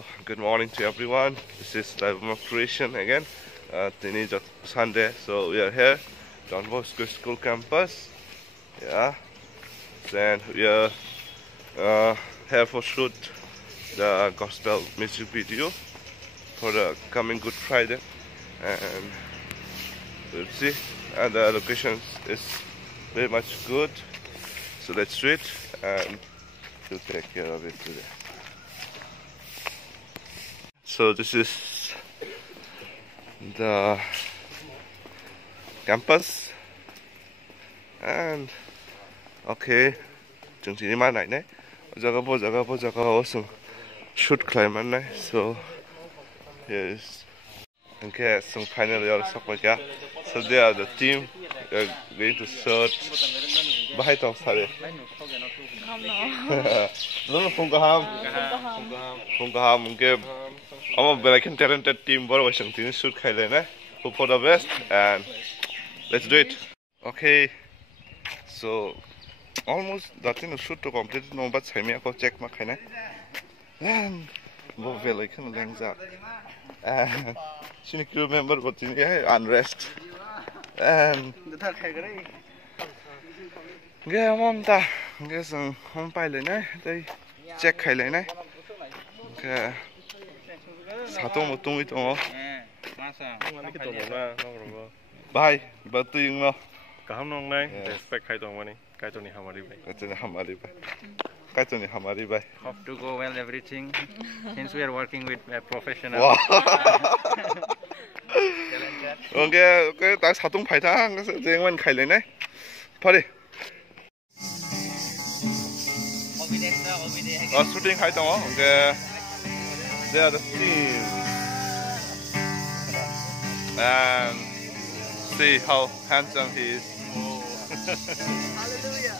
So, good morning to everyone. This is Live of Creation again. Today is Sunday, so we are here, Don Bosco School campus. Yeah, then we are here for shoot the gospel music video for the coming Good Friday, and we'll see. And the location is very much good, so let's do it and we'll take care of it today. So this is the campus, and okay, chúng chỉ đi mang này đấy, giờ có shoot climb này, so here's okay, some finally all stuff like that. So they are the team. They're going to shoot. Bahai tong sare. No, Phung Kaham. Okay. I'm a very talented team. But we should shoot Kailene. Hope for the best, and let's do it. Okay. So almost that thing shoot to complete. No, but I may check my kind. And we very kind of length up. And she crew member but in unrest. And nghe mong ta nghe rằng không phải lấy này đây check khai lấy này cái sao tôi một tung ít thôi bye bye tuyên lo cả hôm nay này respect khai tổng này cái chỗ này hamari bay hope to go well everything since we are working with a professional. Wow. Okay, tại sao tung phải thang cái sự riêng mình khai lấy này phải đi. Shooting khai tổng okay. They are the team, and see how handsome he is. Hallelujah.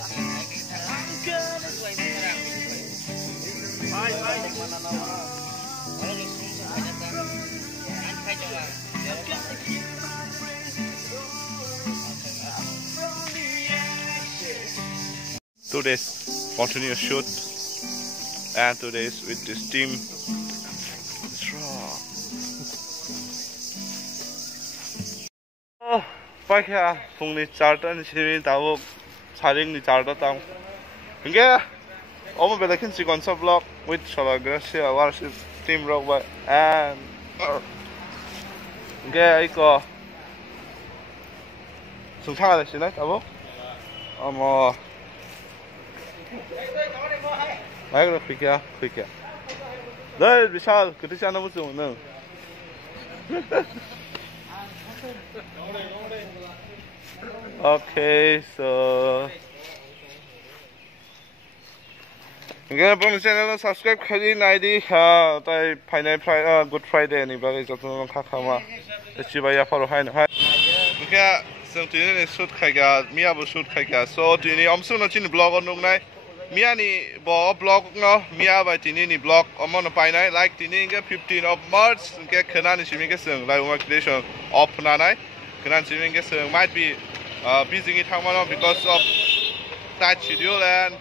Today's continuous shoot, and today's with this team. Oh, phải kìa, phùng đi chart anh xin tao saring đi chart tao. Nghe, ông bây giờ khi chỉ còn sub vlog with Shalagracia, our team rock by and nghe 이거 승차가 되시네, tao. 어머. 마이크로 퀴키야. 네, 미샬, 그렇지 않아 무슨 오늘. Okay, so again, from channel subscribe kharin ID ha tai final Good Friday ni bagay jotno khakama chibaya faro hain ha okay so tini shoot khaiga mia bo shoot khaiga so tini amsu no chin blog on nai mia ni bo blog no mia ba tini ni blog amon pai nai like tini ge 15 of March ke khana ni simi ge sung live creation off na nai khana simi ge sung might be busy in Tangmano because of tight schedule, and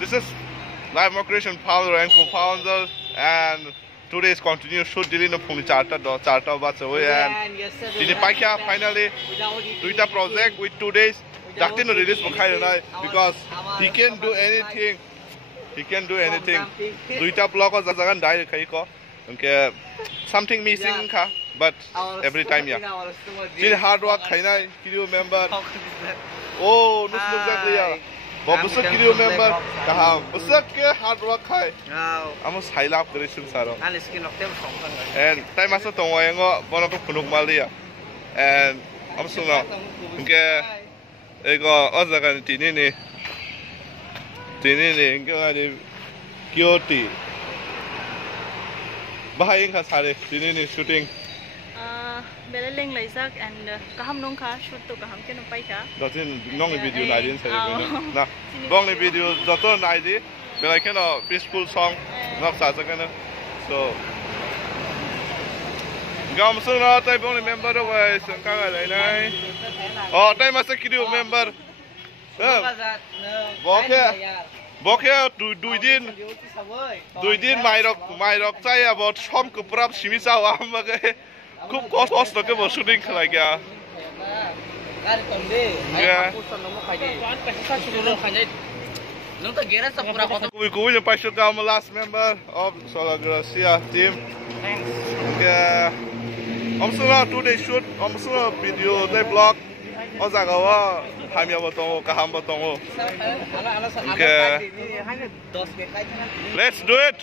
this is Live Creation founder and co-founder, and today's continuous shoot dealing with charta bats away, and Paikya finally Twitter project with 2 days Daktin release because he can do anything. Twitter blog was a die okay, something missing but every time yeah. Did hard work kaina video member. Oh, no yeah. But busak video member kaham. Busak ke hard work khai. Amos high lap creation saro. And time asa tongwa ngo bono ko punuk malia. And am sunga. Okay. Ego ozaga tini ngani guilty. Bahai ka sare tini shooting. Belaling Laisak and Kaham Nongka shoot to Kaham Ken Paika. That's in long video I didn't say na long video Doton ID but I can a peaceful song not Sasakana. So Gam Suna type only member the way Sankara Lane. Oh, time as a kid member. Walk here. Bokeh দুই দিন মাইরক চাই আবার সম কুপরাপ সিমি চাওয়া আমাকে খুব কষ্ট কে বসুদিন খেলাই গিয়া kuwi special kamu last member of Solar Gracia team. Omsula today shoot omsula video day blog. Ozagawa hamya batongo kaham batongo. Let's do it.